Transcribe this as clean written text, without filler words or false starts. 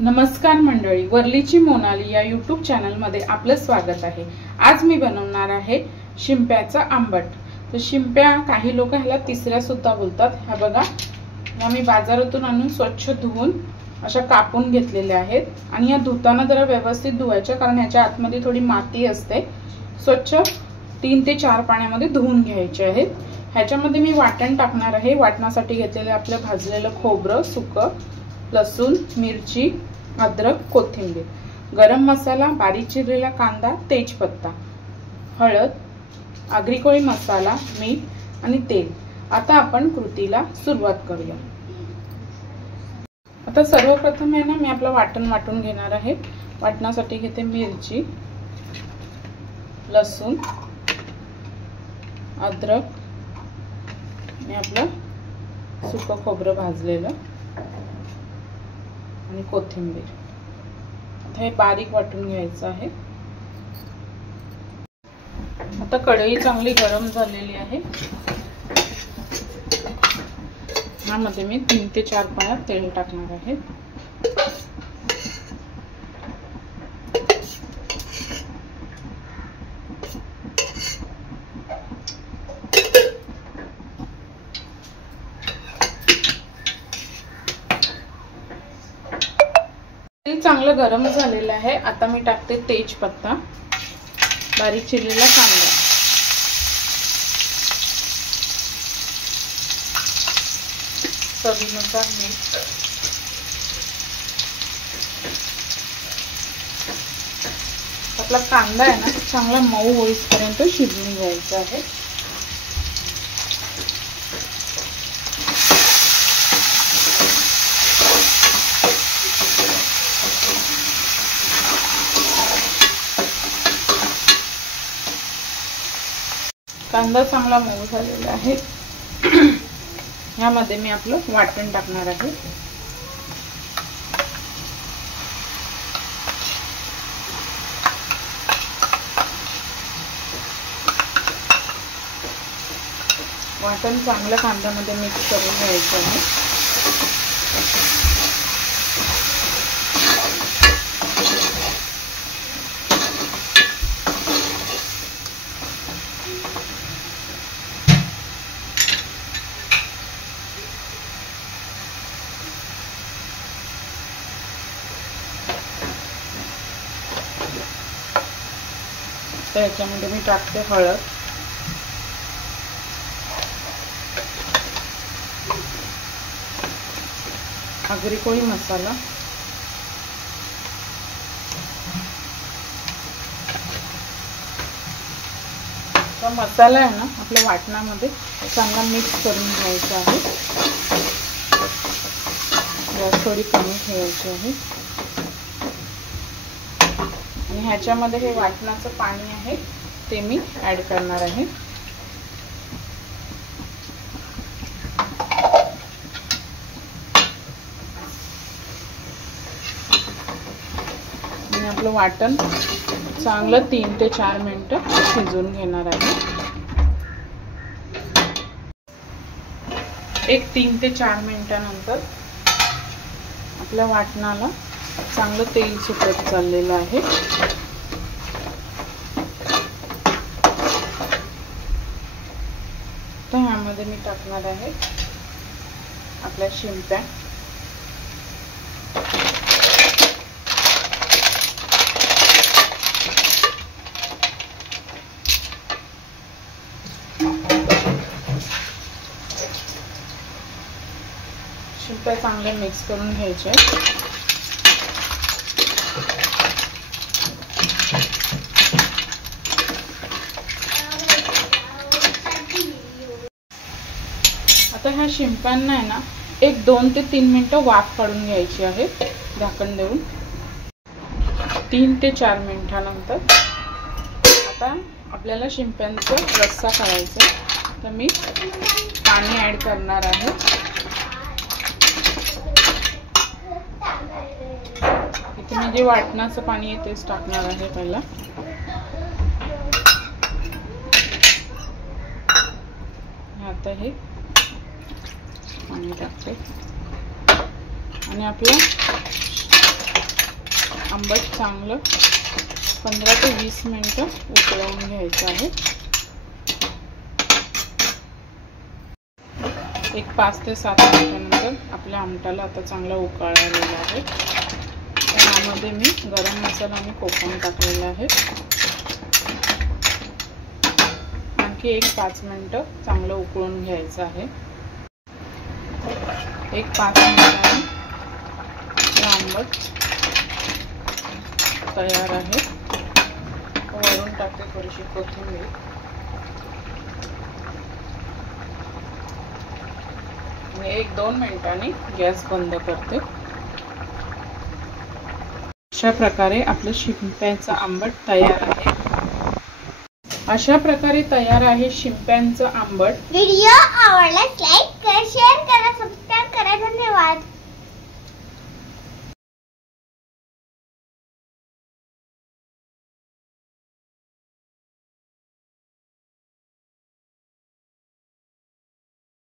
नमस्कार मंडळी, वरलीची मोनाली या यूट्यूब चॅनल मध्ये आपलं स्वागत आहे। आज मी बनवणार आहे शिंप्याचा आंबट। तर शिंप्या काही लोक ह्याला तिसऱ्या सुद्धा बोलतात। ह्या बघा, या मी बाजारातून आणून स्वच्छ धुवून अशा कापून घेतलेल्या आहेत आणि या धुताना जरा व्यवस्थित धुवायच्या, कारण ह्याच्या आतमध्ये थोडी माती असते। स्वच्छ 3 ते 4 पाण्यामध्ये धुवून घ्यायचे आहेत। ह्याच्यामध्ये मी वाटण टाकणार आहे। वाटणासाठी घेतलेले आपले भाजलेलं खोबरं, सुकं लसूण, मिरची, अद्रक, कोथिंबीर, गरम मसाला, बारीक चिरलेला कांदा, तेजपत्ता, हळद, आगरी कोळी मसाला, मीठ आणि तेल। आता आपण कृतीला सुरुवात करूया। आता सर्वप्रथम आहे ना, मी आपलं वाटण वाटून घेणार आहे। वाटणासाठी घेते मिरची, लसूण, अद्रक आणि आपलं सुकं खोबरं भाजलेलं आणि कोथिंबीर। आता हे बारीक वाटून घ्यायचं आहे। आता कढई चांगली गरम झालेली आहे। यामध्ये मी 3 ते 4 पाया तेल टाकणार आहे। तेल चांगलं गरम झालेलं आहे। आता मी टाकते तेजपत्ता, बारीक चिरलेला कांदा, चवीनुसार मीठ, आपला कांदा आहे ना चांगला मऊ होईपर्यंत शिजवून घ्यायचा आहे। कांदा चांगला मऊ झालेला आहे। यामध्ये मी आपलं वाटण टाकणार आहे। वाटण चांगलं कांद्यामध्ये मिक्स करून घ्यायचं आहे। त्याच्यामध्ये मी टाकते हळद, आगरी कोळी मसाला, तो मसाला आहे ना आपल्या वाटणामध्ये चांगला मिक्स करून घ्यायचा आहे। गॅस थोडी कमी ठेवायची आहे आणि ह्याच्यामध्ये हे वाटणाचं पाणी आहे ते मी ऍड करणार आहे। आणि आपलं वाटण चांगलं 3 ते 4 मिनिटं शिजवून घेणार आहे। एक 3 ते 4 मिनिटांनंतर आपल्या वाटणाला चांगलं तेल सुटत चाललेलं आहे। तर ह्यामध्ये मी टाकणार आहे आपल्या शिंप्या। शिंप्या चांगल्या मिक्स करून घ्यायचे। आता ह्या शिंप्यांना आहे ना एक 2 ते 3 मिनिटं वाफ काढून घ्यायची आहे झाकण देऊन। 3 ते 4 मिनिटांनंतर आता आपल्याला शिंप्यांचा रस्सा काढायचा आहे। तर मी पाणी ऍड करणार आहे। इथे मी जे वाटणाचं पाणी आहे तेच टाकणार आहे पहिला। आता हे पाणी टाकते आणि आपलं आंबट चांगलं 15 ते 20 मिनिटं उकळवून घ्यायचं आहे। एक 5 ते 7 मिनिटांनंतर आपल्या आमटाला आता चांगला उकळ आलेला आहे। यामध्ये मी गरम मसाला आणि कोकम टाकलेला आहे। आणखी एक 5 मिनिटं चांगलं उकळून घ्यायचं आहे। एक 5 मिनिटांनी आंबट तयार आहे। वरून टाकते थोडीशी कोथिंबीर। एक 2 मिनिटांनी गॅस बंद करते। अशा प्रकारे आपलं शिंप्याचं आंबट तयार आहे। अशा प्रकारे तयार आहे शिंप्यांचं आंबट। व्हिडिओ आवडल्यास लाईक करा, शेअर करा, सबस्क्राइब करा। धन्यवाद।